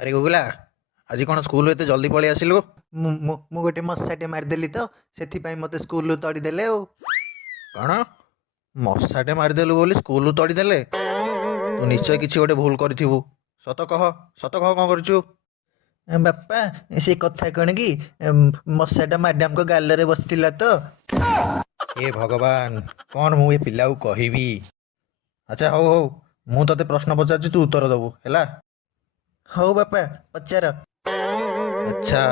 ଆରେ ଗୁଗୁଲା, ଆଜି କ'ଣ ସ୍କୁଲ ଏତେ ଜଲ୍ଦି ପଳେଇ ଆସିଲୁ? ମୁଁ ଗୋଟେ ମଶାଟେ ମାରିଦେଲି ତ, ସେଥିପାଇଁ ମୋତେ ସ୍କୁଲରୁ ତଡ଼ିଦେଲେ ଆଉ। କ'ଣ ମଶାଟେ ମାରିଦେଲୁ ବୋଲି ସ୍କୁଲରୁ ତଡ଼ିଦେଲେ? ତୁ ନିଶ୍ଚୟ କିଛି ଗୋଟେ ଭୁଲ କରିଥିବୁ। ସତ କହ, ସତ କହ କ'ଣ କରିଛୁ? ବାପା, ସେ କଥା କ'ଣ କି, ମଶାଟା ମ୍ୟାଡ଼ାମଙ୍କ ଗାଲରେ ବସିଥିଲା ତ। ଏ ଭଗବାନ, କ'ଣ ମୁଁ ଏ ପିଲାକୁ କହିବି? ଆଚ୍ଛା ହଉ ହଉ, ମୁଁ ତତେ ପ୍ରଶ୍ନ ପଚାରୁଛି, ତୁ ଉତ୍ତର ଦେବୁ ହେଲା। ହଉ ବାପା, ପଚାର। ଆଚ୍ଛା,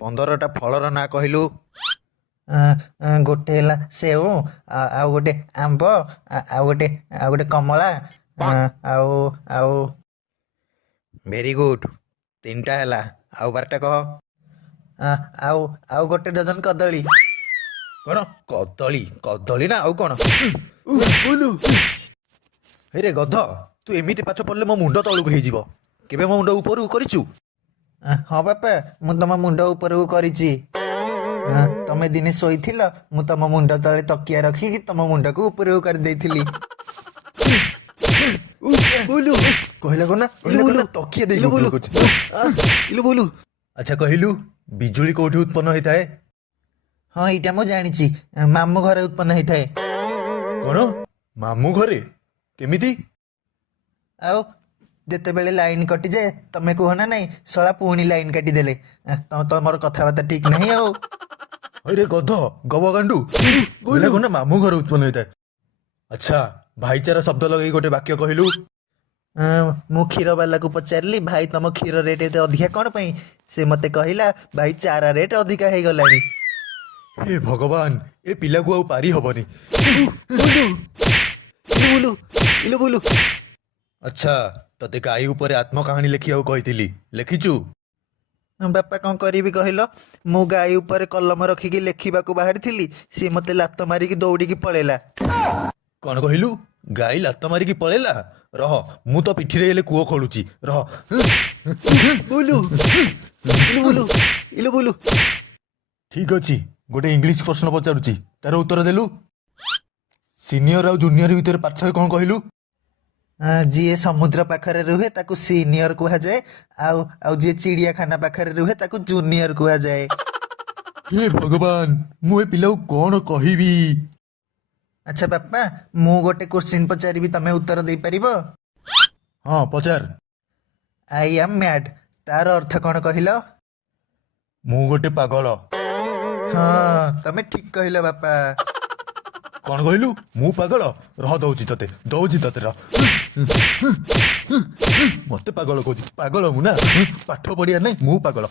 15ଟା ଫଳର ନାଁ କହିଲୁ। ଗୋଟେ ହେଲା ସେଉ, ଆଉ ଗୋଟେ ଆମ୍ବ, ଆଉ ଗୋଟେ କମଳା, ଆଉ ଆଉ ଭେରି ଗୁଡ୍, 3ଟା ହେଲା। ଆଉ 12ଟା କହ। ଆଉ ଆଉ ଗୋଟେ ଡଜନ କଦଳୀ। କ'ଣ କଦଳୀ? କଦଳୀ ନା ଆଉ କ'ଣ? ହେରେ ଗଧ, ତୁ ଏମିତି ପାଠ ପଢ଼ିଲେ ମୋ ମୁଣ୍ଡ ତଳକୁ ହେଇଯିବ। କେବେ ମୋ ମୁଣ୍ଡ ଉପରକୁ କରିଛୁ? ହଁ ବାପା, ମୁଁ ତମ ମୁଣ୍ଡ ଉପରକୁ କରିଛି। ତମେ ଦିନେ ଶୋଇଥିଲ, ମୁଁ ତମ ମୁଣ୍ଡ ତଳେ ତକିଆ ରଖିକି ତମ ମୁଣ୍ଡକୁ ଉପରକୁ କରିଦେଇଥିଲି। କହିଲା କ'ଣ ନା ତକିଆ ଦେଇକି ଉପରକୁ କରିଛି। ଆଚ୍ଛା କହିଲୁ, ବିଜୁଳି କୋଉଠି ଉତ୍ପନ୍ନ ହେଇଥାଏ? ହଁ, ଏଇଟା ମୁଁ ଜାଣିଛି, ମାମୁଁ ଘରେ ଉତ୍ପନ୍ନ ହେଇଥାଏ। କ'ଣ ମାମୁଁ ଘରେ? କେମିତି? ଆଉ ଯେତେବେଳେ ଲାଇନ୍ କଟିଯାଏ, ତମେ କୁହ ନା ନାଇଁ, ଶଳା ପୁଣି ଲାଇନ୍ କାଟିଦେଲେ। ତମର କଥାବାର୍ତ୍ତା ଠିକ୍ ନାହିଁ ଆଉ। ଆରେ ଗଧ, ଗବଗାଣ୍ଡୁ, କହିଲା କ'ଣ ନା ମାମୁଁ ଘରେ ଉତ୍ପନ୍ନ ହେଇଥାଏ। ଆଚ୍ଛା, ଭାଇଚାରା ଶବ୍ଦ ଲଗେଇ ଗୋଟେ ବାକ୍ୟ କହିଲୁ। ମୁଁ କ୍ଷୀରବାଲାକୁ ପଚାରିଲି, ଭାଇ ତମ କ୍ଷୀର ରେଟ୍ ଏତେ ଅଧିକା କ'ଣ ପାଇଁ? ସେ ମୋତେ କହିଲା, ଭାଇ ଚାରା ରେଟ୍ ଅଧିକା ହେଇଗଲାଣି। ହେ ଭଗବାନ, ଏ ପିଲାକୁ ଆଉ ପାରି ହବନି। ଆଚ୍ଛା, ତତେ ଗାଈ ଉପରେ ଆତ୍ମକାହାଣୀ ଲେଖିବାକୁ କହିଥିଲି, ଲେଖିଛୁ? ବାପା କ'ଣ କରିବି କହିଲ? ମୁଁ ଗାଈ ଉପରେ କଲମ ରଖିକି ଲେଖିବାକୁ ବାହାରିଥିଲି, ସିଏ ମୋତେ ଲାତ ମାରିକି ଦୌଡ଼ିକି ପଳେଇଲା। କ'ଣ କହିଲୁ? ଗାଈ ଲାତ ମାରିକି ପଳେଇଲା? ରହ, ମୁଁ ତ ପିଠିରେ ହେଲେ କୂଅ ଖୋଳୁଛି, ରହ। ଠିକ୍ ଅଛି, ଗୋଟେ ଇଂଲିଶ ପ୍ରଶ୍ନ ପଚାରୁଛି, ତାର ଉତ୍ତର ଦେଲୁ। ସିନିୟର ଆଉ ଜୁନିୟର ଭିତରେ ପାର୍ଥକ୍ୟ କ'ଣ କହିଲୁ? ଯିଏ ସମୁଦ୍ର ପାଖରେ ରୁହେ ତାକୁ ସିନିୟର କୁହାଯାଏ, ଆଉ ଯିଏ ଚିଡ଼ିଆଖାନା ପାଖରେ ରୁହେ ତାକୁ ଜୁନିୟର କୁହାଯାଏ। ହେ ଭଗବାନ, ମୁଁ ଏ ପିଲାକୁ କ'ଣ କହିବି? ଆଚ୍ଛା ବାପା, ମୁଁ ଗୋଟେ କୋଶ୍ଚିନ୍ ପଚାରିବି, ତମେ ଉତ୍ତର ଦେଇପାରିବ? ହଁ ପଚାର। ଆଇ ଆମ୍ ମ୍ୟାଡ୍, ତାର ଅର୍ଥ କ'ଣ କହିଲ? ମୁଁ ଗୋଟେ ପାଗଳ। ହଁ, ତମେ ଠିକ୍ କହିଲ ବାପା। କ'ଣ କହିଲୁ? ମୁଁ ପାଗଳ? ରହ, ଦଉଛି ତତେ ରହ। ମତେ ପାଗଳ କହୁଛି? ପାଗଳ ମୁଁ ନା, ପାଠ ପଢ଼ିବା ନାହିଁ, ମୁଁ ପାଗଳ।